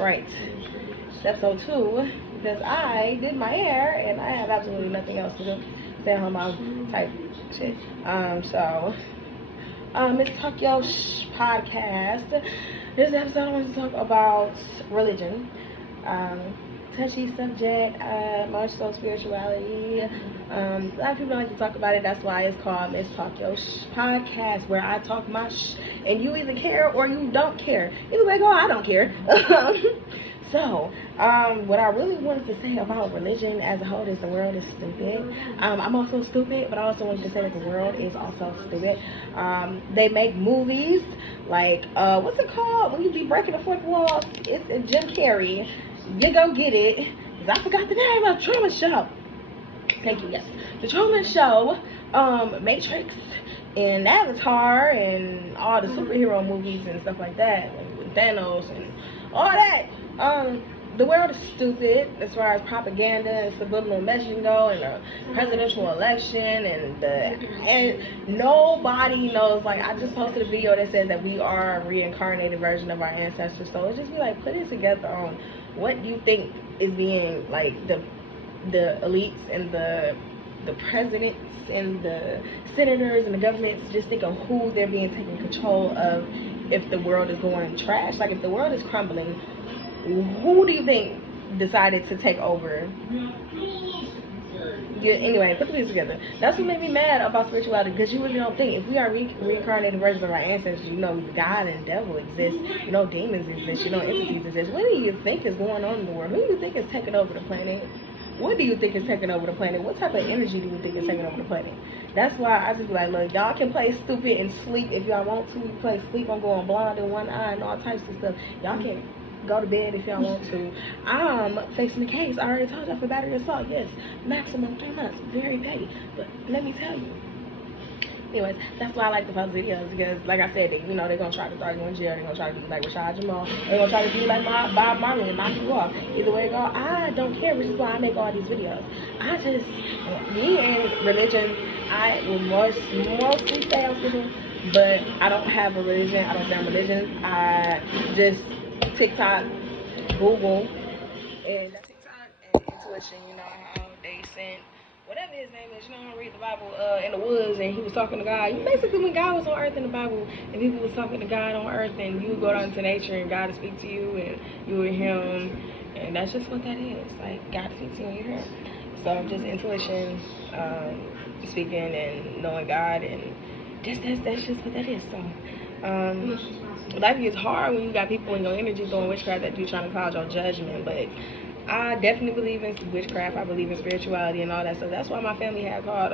Right. Episode 2, because I did my hair and I have absolutely nothing else to do. Stay home mom type shit. It's Talk Yo podcast. This episode I want to talk about religion. Touchy subject, much so spirituality. A lot of people don't like to talk about it. That's why it's called Miss Talk Yo podcast, where I talk my and you either care or you don't care. Either way, go, I don't care. So, what I really wanted to say about religion as a whole is the world is stupid. I'm also stupid, but I also wanted to say that the world is also stupid. They make movies like, what's it called? When you be breaking the fourth wall, it's Jim Carrey. You go get it. Cause I forgot the name of the Truman Show. Thank you, yes. The Truman Show, Matrix, and Avatar, and all the superhero movies and stuff like that, like with Thanos and all that. The world is stupid as far as propaganda and subliminal messaging go, and the presidential election, and nobody knows. Like, I just posted a video that says that we are a reincarnated version of our ancestors. So it's just be like, put it together on what you think is being, like, the elites and the presidents and the senators and the governments. Just think of who they're being taken control of. If the world is going trash, like if the world is crumbling, who do you think decided to take over? Yeah, anyway, put the pieces together. That's what made me mad about spirituality, because you really don't think, if we are reincarnated versions of our ancestors, you know, God and devil exist, you know, demons exist, you know, entities exist. What do you think is going on in the world? Who do you think is taking over the planet? What do you think is taking over the planet? What type of energy do you think is taking over the planet? That's why I just be like, look, y'all can play stupid and sleep if y'all want to. You play sleep on going blind in one eye and all types of stuff. Y'all can go to bed if y'all want to. I'm facing the case. I already told y'all for battery assault. Yes, maximum 3 months. Very petty. But let me tell you. Anyways, that's why I like to post videos, because, like I said, you know, they're going to try to throw you in jail. They're going to try to be like Rashad Jamal. They're going to try to be like Bob Marley and knock you off. Either way it go, I don't care, which is why I make all these videos. I just, me and religion, I will mostly say I'm spiritual, but I don't have a religion. I don't say I'm religion. I just TikTok, Google, and TikTok and intuition, you know, how they sent whatever his name is, you know, I read the Bible in the woods, and he was talking to God. Basically, when God was on earth in the Bible, and people was talking to God on earth, and you go down into nature, and God will speak to you, and you and him, and that's just what that is. Like, God speaks to you, and you hear him. So just intuition, speaking and knowing God, and that's just what that is. So, life gets hard when you got people in your energy doing witchcraft that you trying to cause your judgment, but I definitely believe in witchcraft. I believe in spirituality and all that stuff. That's why my family had called,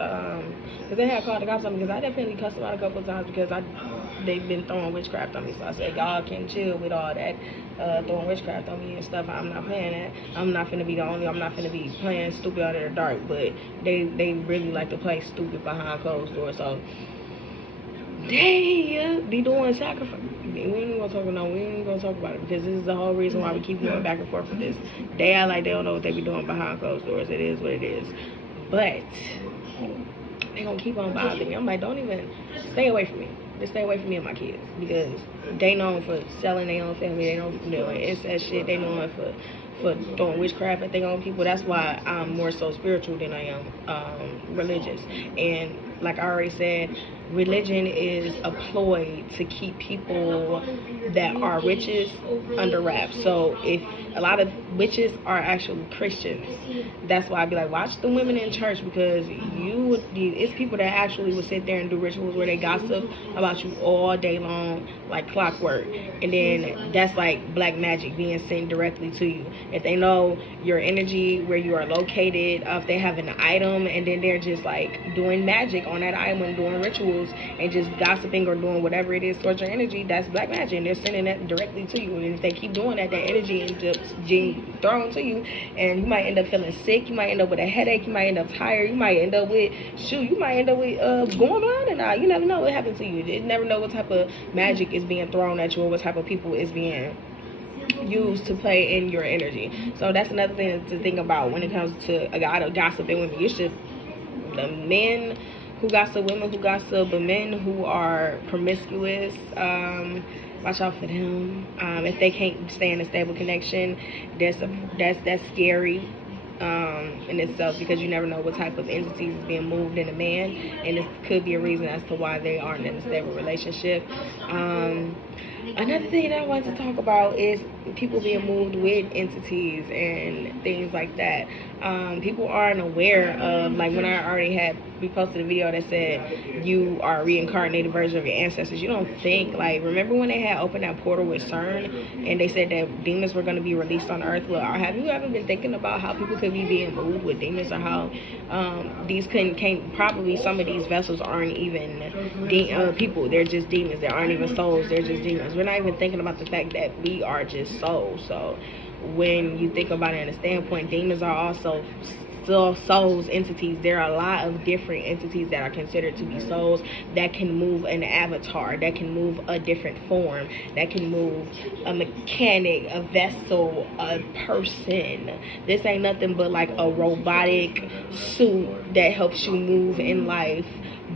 because they had called the cops on me, because I definitely cussed them out a couple of times, because they've been throwing witchcraft on me. So I said, y'all can chill with all that, throwing witchcraft on me and stuff. I'm not playing that. I'm not finna be the only. I'm not finna be playing stupid out in the dark. But they really like to play stupid behind closed doors. So they be doing sacrifice. We ain't gonna talk about it, because this is the whole reason why we keep going back and forth with this. They act like they don't know what they be doing behind closed doors. It is what it is. But they gonna keep on bothering me. I'm like, don't even stay away from me. Just stay away from me and my kids, because they known for selling their own family. They know for doing incest shit. They known for throwing witchcraft at their own people. That's why I'm more so spiritual than I am religious. And like I already said, religion is a ploy to keep people that are witches under wraps. So if a lot of witches are actually Christians, that's why I'd be like, watch the women in church, because it's people that actually would sit there and do rituals where they gossip about you all day long like clockwork, and then that's like black magic being sent directly to you. If they know your energy, where you are located, if they have an item, and then they're just like doing magic on that item and doing rituals and just gossiping or doing whatever it is towards your energy, that's black magic, and they're sending that directly to you. And if they keep doing that, that energy ends up being thrown to you, and you might end up feeling sick. You might end up with a headache. You might end up tired. You might end up with going blind, and you never know what happens to you. You never know what type of magic is being thrown at you, or what type of people is being used to play in your energy. So that's another thing to think about when it comes to a lot of gossiping women. You should, the men who gossip, women who gossip, but men who are promiscuous, Watch out for them. If they can't stay in a stable connection, that's scary in itself, because you never know what type of entities is being moved in a man, and it could be a reason as to why they aren't in a stable relationship. Another thing that I wanted to talk about is people being moved with entities and things like that. People aren't aware of, like, when I already had, we posted a video that said you are a reincarnated version of your ancestors. You don't think, like, remember when they had opened that portal with CERN and they said that demons were going to be released on Earth? Well, have you ever been thinking about how people could be being moved with demons, or how these can't probably, some of these vessels aren't even people, they're just demons. They aren't even souls, they're just demons. We're not even thinking about the fact that we are just souls. So when you think about it in a standpoint, demons are also still souls, entities. There are a lot of different entities that are considered to be souls, that can move an avatar, that can move a different form, that can move a mechanic, a vessel, a person. This ain't nothing but like a robotic suit that helps you move in life.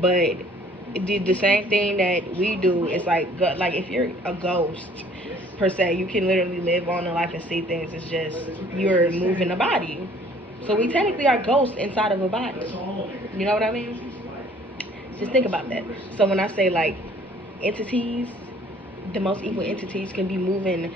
But the same thing that we do is like if you're a ghost per se, you can literally live on the life and see things. It's just you're moving a body. So we technically are ghosts inside of a body. You know what I mean? Just think about that. So when I say like entities, the most evil entities can be moving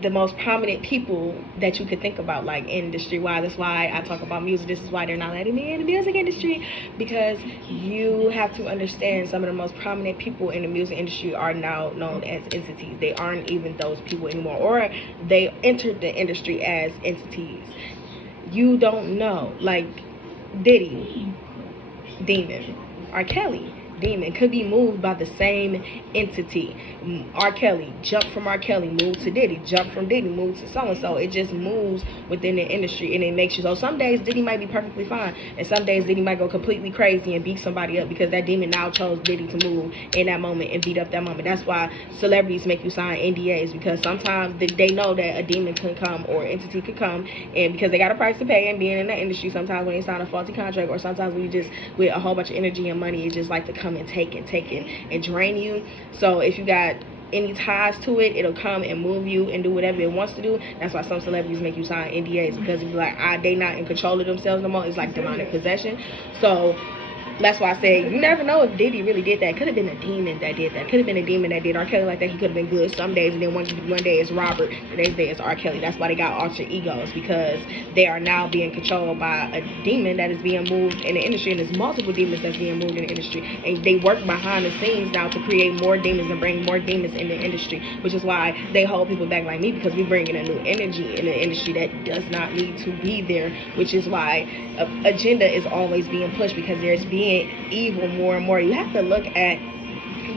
the most prominent people that you could think about, like industry wise. That's why I talk about music. This is why they're not letting me in the music industry, because you have to understand some of the most prominent people in the music industry are now known as entities. They aren't even those people anymore, or they entered the industry as entities. You don't know, like Diddy, demon. R. Kelly, demon, could be moved by the same entity. R. Kelly, jump from R. Kelly, move to Diddy, jump from Diddy, move to so-and-so. It just moves within the industry, and it makes you, so some days Diddy might be perfectly fine, and some days Diddy might go completely crazy and beat somebody up, because that demon now chose Diddy to move in that moment and beat up that moment. That's why celebrities make you sign NDAs, because sometimes they know that a demon could come or entity could come, and because they got a price to pay, and being in that industry, sometimes when they sign a faulty contract, or sometimes when you just with a whole bunch of energy and money, it just like to come and take and drain you. So if you got any ties to it, it'll come and move you and do whatever it wants to do. That's why some celebrities make you sign NDAs, because if you're like, they not in control of themselves no more. It's like demonic possession. So that's why I said you never know if Diddy really did that. Could have been a demon that did that. Could have been a demon that did R. Kelly like that. He could have been good some days, and then one day it's Robert, the next day it's R. Kelly. That's why they got alter egos, because they are now being controlled by a demon that is being moved in the industry, and there's multiple demons that's being moved in the industry, and they work behind the scenes now to create more demons and bring more demons in the industry, which is why they hold people back like me, because we bring in a new energy in the industry that does not need to be there, which is why agenda is always being pushed, because there's being evil more and more. You have to look at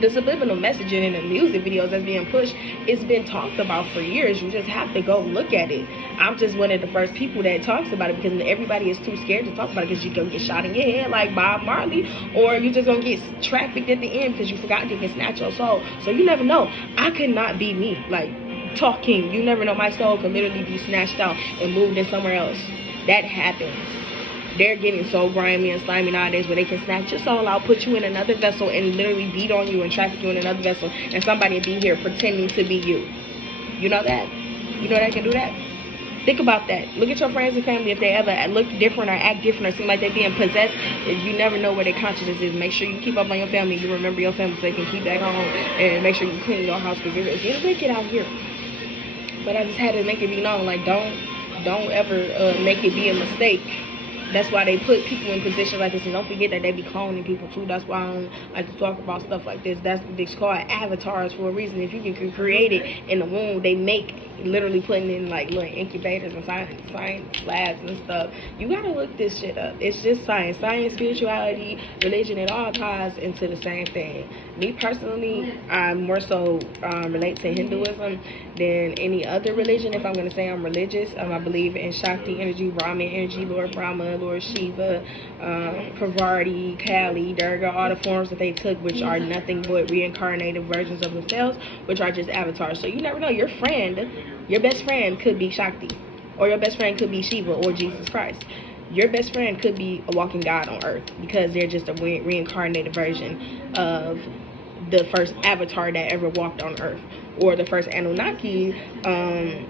the subliminal messaging in the music videos that's being pushed. It's been talked about for years. You just have to go look at it. I'm just one of the first people that talks about it, because everybody is too scared to talk about it, because you're gonna get shot in your head like Bob Marley, or you just gonna get trafficked at the end because you forgot they can snatch your soul. So you never know. I could not be me, like talking. You never know. My soul could literally be snatched out and moved in somewhere else. That happens. They're getting so grimy and slimy nowadays, where they can snatch your soul out, put you in another vessel, and literally beat on you and traffic you in another vessel, and somebody will be here pretending to be you. You know that? You know they can do that? Think about that. Look at your friends and family. If they ever look different or act different or seem like they're being possessed, you never know where their consciousness is. Make sure you keep up on your family. You remember your family so they can keep back home, and make sure you clean your house, because it's getting wicked out here. But I just had to make it be known, like, don't ever make it be a mistake. That's why they put people in positions like this, and don't forget that they be cloning people too. That's why I don't like to talk about stuff like this. It's called avatars for a reason. If you can create it in the womb, they make literally putting in like little incubators and science labs and stuff. You gotta look this shit up. It's just science, spirituality, religion. It all ties into the same thing. Me personally, I more so relate to Hinduism than any other religion. If I'm gonna say I'm religious, I believe in Shakti energy, Brahman energy, Lord Brahma, Lord Shiva, Parvati, Kali, Durga, all the forms that they took, which are nothing but reincarnated versions of themselves, which are just avatars. So you never know. Your best friend could be Shakti, or your best friend could be Shiva or Jesus Christ. Your best friend could be a walking God on earth, because they're just a reincarnated version of the first avatar that ever walked on Earth, or the first Anunnaki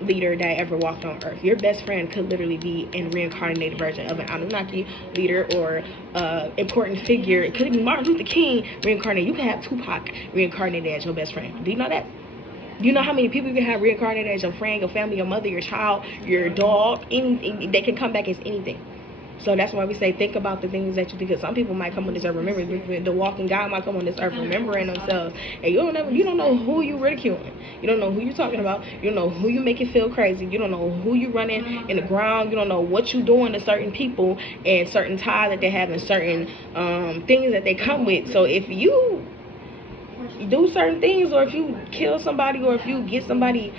leader that ever walked on Earth. Your best friend could literally be a reincarnated version of an Anunnaki leader or important figure. It could be Martin Luther King reincarnated. You can have Tupac reincarnated as your best friend. Do you know that? Do you know how many people you can have reincarnated as your friend, your family, your mother, your child, your dog? Anything. They can come back as anything. So that's why we say think about the things that you do, because some people might come on this earth remembering. The walking God might come on this earth remembering themselves, and you don't know who you ridiculing. You don't know who you talking about. You don't know who you making feel crazy. You don't know who you running in the ground. You don't know what you doing to certain people and certain ties that they have and certain things that they come with. So if you do certain things, or if you kill somebody, or if you get somebody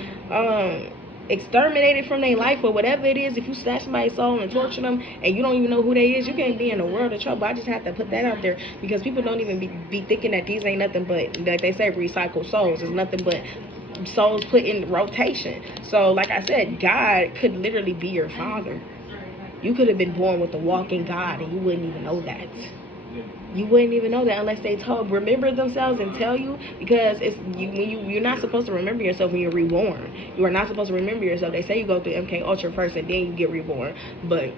exterminated from their life, or whatever it is, if you snatch somebody's soul and torture them and you don't even know who they is, you can't be in a world of trouble. I just have to put that out there, because people don't even be thinking that these ain't nothing but, like they say, recycled souls. It's nothing but souls put in rotation. So like I said, God could literally be your father. You could have been born with a walking God and you wouldn't even know that. You wouldn't even know that unless they remember themselves and tell you, because you're not supposed to remember yourself when you're reborn. You are not supposed to remember yourself. They say you go through MK Ultra first and then you get reborn, but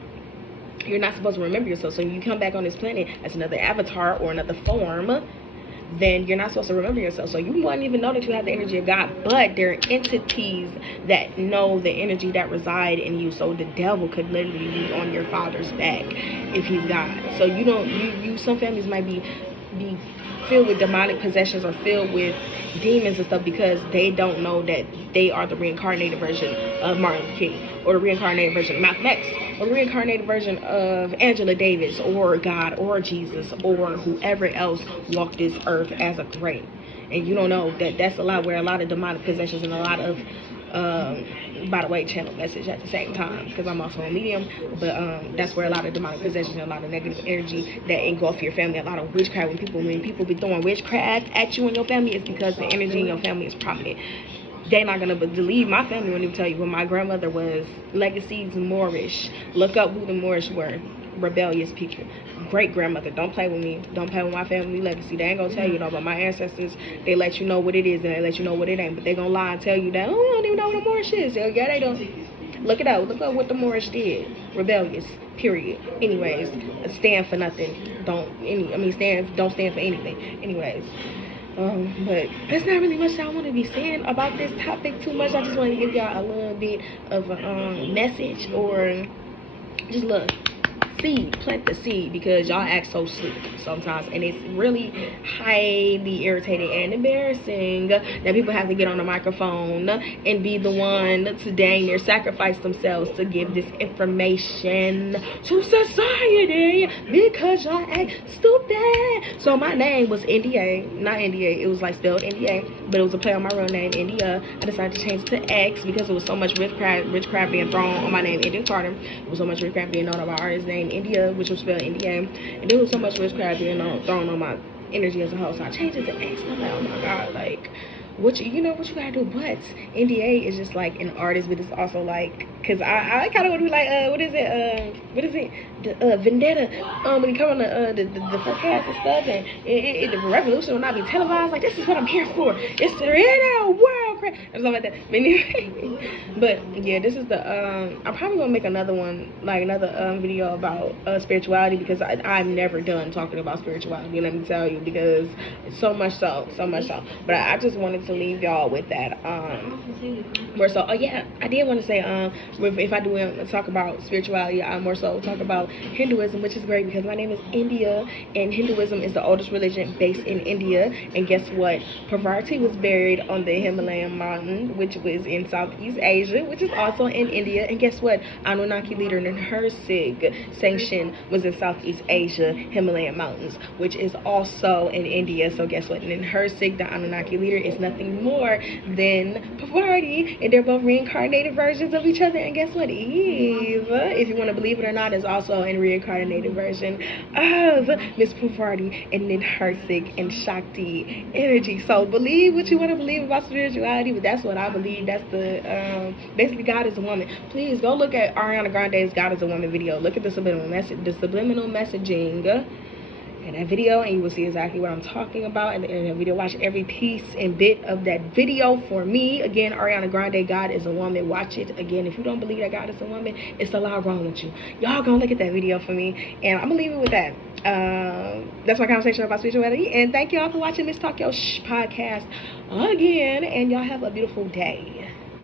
you're not supposed to remember yourself. So when you come back on this planet as another avatar or another form, then you're not supposed to remember yourself. So you wouldn't even know that you have the energy of God. But there are entities that know the energy that reside in you. So the devil could literally be on your father's back if he's God. So some families might be filled with demonic possessions or filled with demons and stuff, because they don't know that they are the reincarnated version of Martin Luther King, or the reincarnated version of Malcolm X, or the reincarnated version of Angela Davis, or God, or Jesus, or whoever else walked this earth as a great. And you don't know that that's a lot, where a lot of demonic possessions and a lot of by the way, channel message at the same time, because I'm also a medium, but that's where a lot of demonic possession and a lot of negative energy that engulf your family, a lot of witchcraft. When people be throwing witchcraft at you and your family, it's because the energy in your family is prominent. They're not gonna believe my family when they tell you, when my grandmother was legacies Moorish. Look up who the Moorish were. Rebellious people. Great grandmother. Don't play with me. Don't play with my family legacy. They ain't gonna tell you though, but my ancestors, they let you know what it is and they let you know what it ain't. But they gonna lie and tell you that, oh, we don't even know what a Moorish is. Yeah, they don't. Look it up. Look up what the Moorish did. Rebellious. Period. Anyways, stand for nothing. Don't stand for anything. Anyways. But there's not really much I want to be saying about this topic too much. I just want to give y'all a little bit of a message, or just look. Plant the seed, because y'all act so slick sometimes, and it's really highly irritating and embarrassing that people have to get on the microphone and be the one to dang near sacrifice themselves to give this information to society, because y'all act stupid. So my name was India, not India, it was like spelled India, but it was a play on my real name, India. I decided to change it to X because it was so much witchcraft being thrown on my name, Indian Carter. It was so much witchcraft being known about artist name India, which was spelled India, and there was so much witchcraft being thrown on my energy as a whole. So I changed it to X. I'm like, oh my god, like what you gotta do. But NDA is just like an artist, but it's also like, because I kind of want to be like what is it Vendetta, when he come on the forecast and stuff, and the revolution will not be televised. Like, this is what I'm here for. It's the real world crap and stuff like that. But anyway, but yeah, this is the I'm probably gonna make another one, like another video about spirituality, because I'm never done talking about spirituality, let me tell you, because it's so much so. But I just wanted to leave y'all with that more so. Oh yeah, I did want to say if I do talk about spirituality, I more so talk about Hinduism, which is great because my name is India, and Hinduism is the oldest religion based in India. And guess what? Parvati was buried on the Himalayan mountain, which was in Southeast Asia, which is also in India. And guess what? Anunnaki leader Nirsig Sanction was in Southeast Asia, Himalayan mountains, which is also in India. So guess what? Nirsig, the Anunnaki leader, is nothing more than Parvati, and they're both reincarnated versions of each other. And guess what? Eve, if you want to believe it or not, is also a reincarnated version of Miss Parvati and Nirsig and Shakti energy. So believe what you want to believe about spirituality, but that's what I believe. That's the basically God is a woman. Please go look at Ariana Grande's God is a Woman video. Look at the subliminal messaging in that video, and you will see exactly what I'm talking about in the video. Watch every piece and bit of that video for me. Again, Ariana Grande, God is a woman. Watch it. Again, if you don't believe that God is a woman, it's a lot wrong with you. Y'all gonna look at that video for me, and I'm gonna leave it with that. That's my conversation about spirituality, and thank y'all for watching Miss Talk Yo Shh podcast again, and y'all have a beautiful day.